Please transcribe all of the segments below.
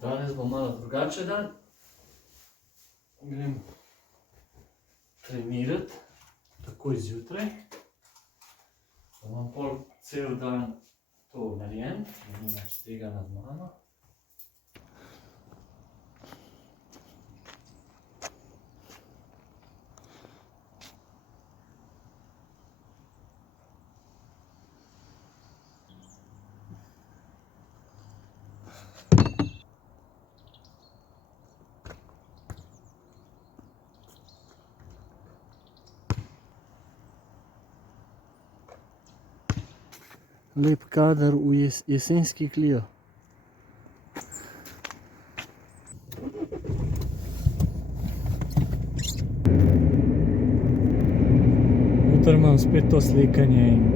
Danes bo malo drugačen dan. Grem trenirati, takoj zjutraj. Imam pol cel dan to narejen, ni več tega nad mano. Lep kader v jesenski Clio. Jutri imam spet to slikanje in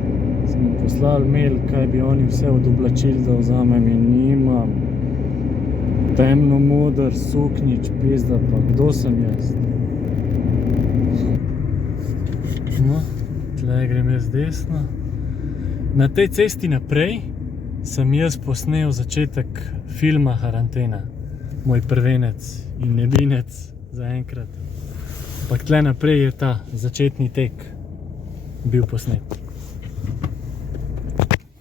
sem poslal mail, kaj bi oni vse od oblačil da vzamem in nimam. Temno moder, suknjič, pizda, pa kdo sem jaz? No, tle grem jaz desno. Na tej cesti naprej sem jaz posnel začetek filma Karantena. Moj prvenec in nebinec zaenkrat. Ampak tle naprej je ta začetni tek bil posnet.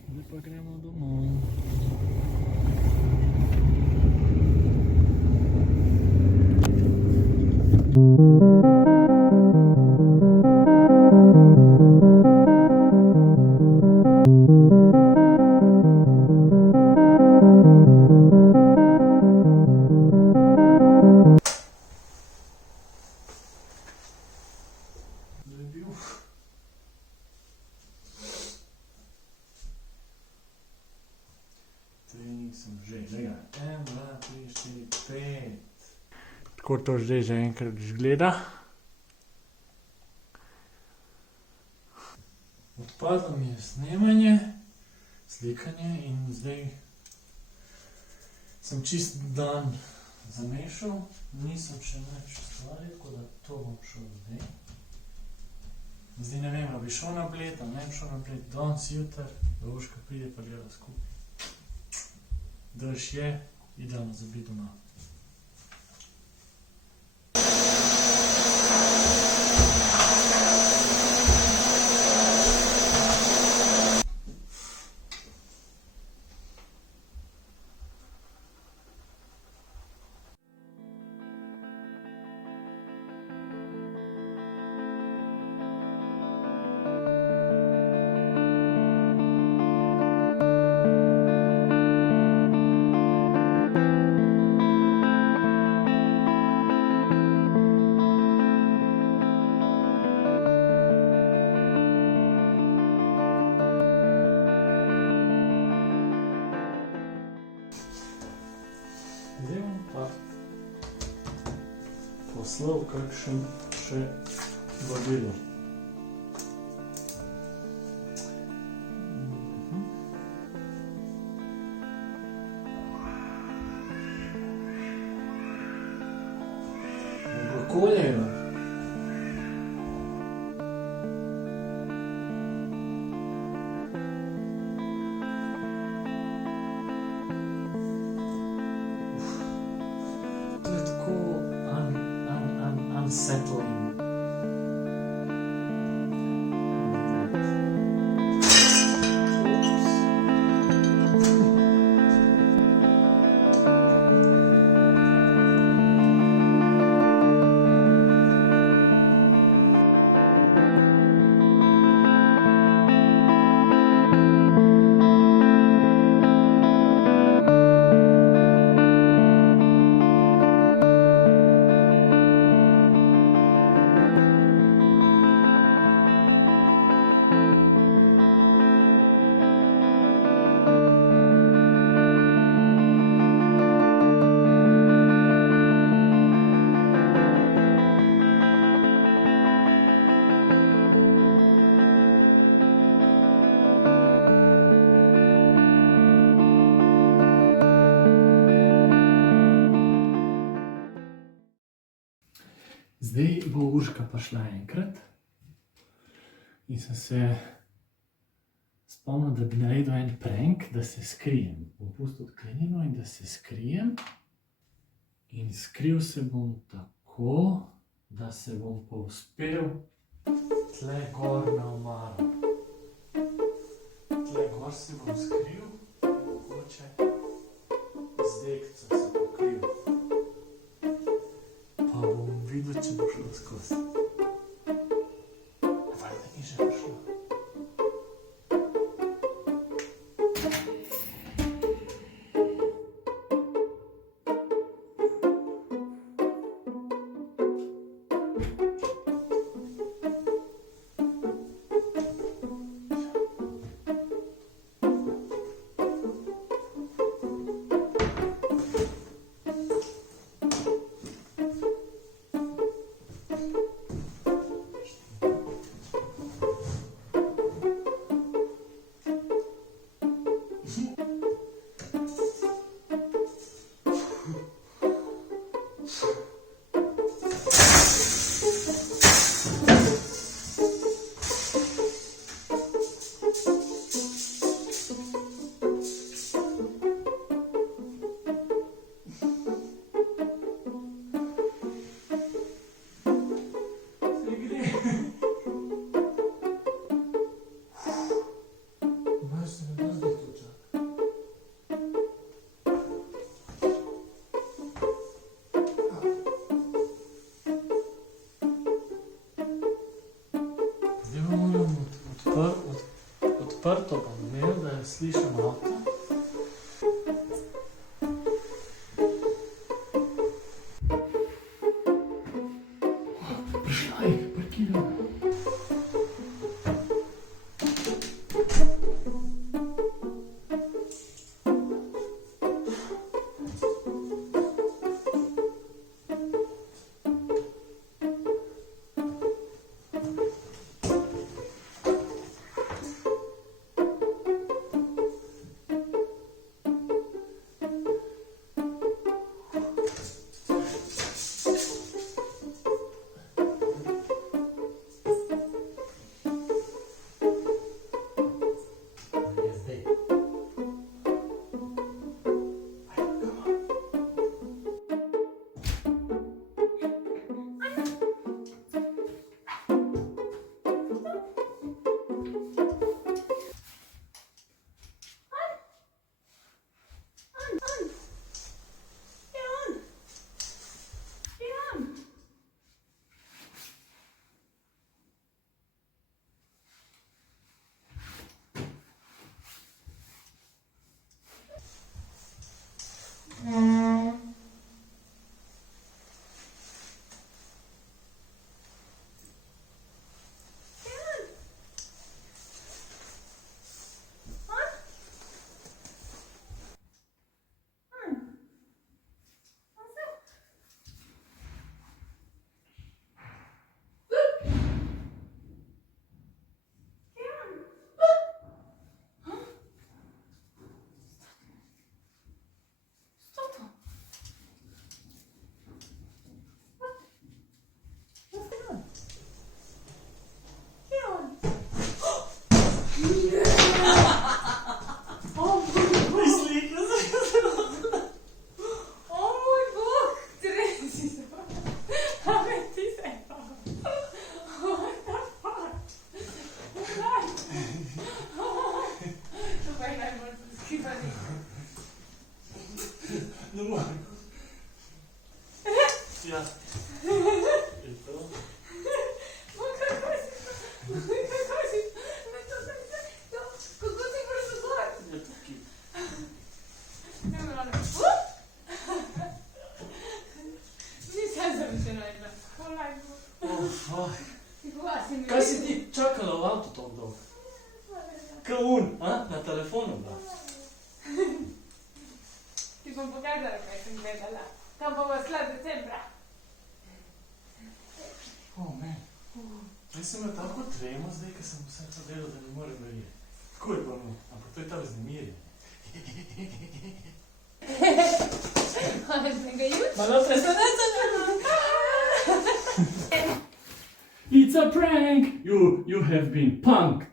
Zdaj pa gremo domov. Trening sem že, lega, 1, 2, 3, 4, 5. Tako to zdaj že enkrat izgleda. Odpadlo mi je snemanje, slikanje in zdaj sem čist dan zamešal. Nisem še nič ustvaril, tako da to bom šel zdaj. Zdaj ne vem, a bi šel na Bled, a ne bi šel na Bled, danes jutri, da Urška pride pa gleda skupaj. Dež je, idealno za biti doma. Zdaj bom pa poslal kakšen še vabilo. Okolje. Unsettling. Zdaj bo Urška prišla enkrat in sem se spomnil, da bi naredil en prank, da se skrijem. Bom pustil odklenjeno in da se skrijem. In skril se bom tako, da se bom povzpel tle gor na omaro. Tle gor se bom skril in mogoče z dekco se pokril. Pa bom videl, če bo šlo skozi. Valjda ni že šlo. Odprto bom imel, da jo slišim avto. Prišla je, parkirala. Ne morem. Ja. Je to? Kako si? Kako si prišel gor? Je tukaj. Nisem se najdla. Kaj si ti čakala v avtu tako dolgo? Kaj un, na telefonu bila? Ti bom pokazala, kaj sem gledala. Tam bomo šla decembra. Man. Jaz sem imel tako tremo zdaj, ker sem vse to delal, da ne morem verjeti. Tako je pa no, ampak to je ta vznemirjenje. Zmegajoč? Malo Presenečenje. It's a prank! You have been punked!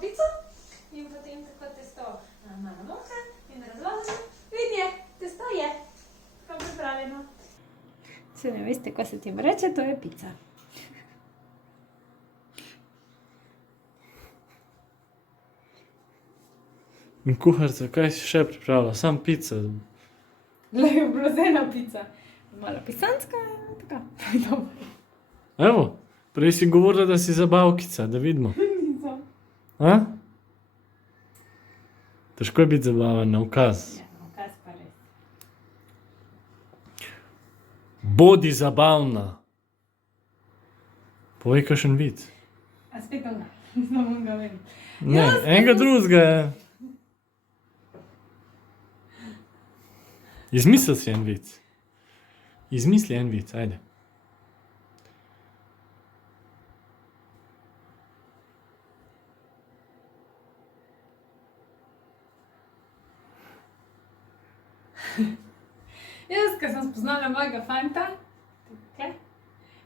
Pico in potem tako testo malo moka in razložim. Vidje, testo je. Tako pripravljeno. Če ne veste, ko se tem reče, to je pica. In kuharica, kaj si še pripravila? Sam pico. Le je obrozena pica. Malo pisanska in tako. Dobro. Evo, prej si govorila, da si zabavkica, da vidimo. Nisem. A? Težko je biti zabaven na ukaz. Ja, ukaz pa res. Bodi zabavna. Povej kakšen vid. A spet ona. Samo ga vem. Ne, enega drugega je. Izmisli si en vid. Izmisli en vid, ajde. Jaz, ko sem spoznala mojega fanta, tukaj,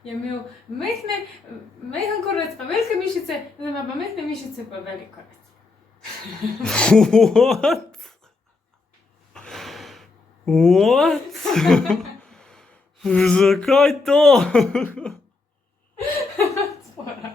je imel majhen korec pa velike mišice, zdaj ima pa majhne mišice pa velik korec. What? What? Zakaj to? Spora.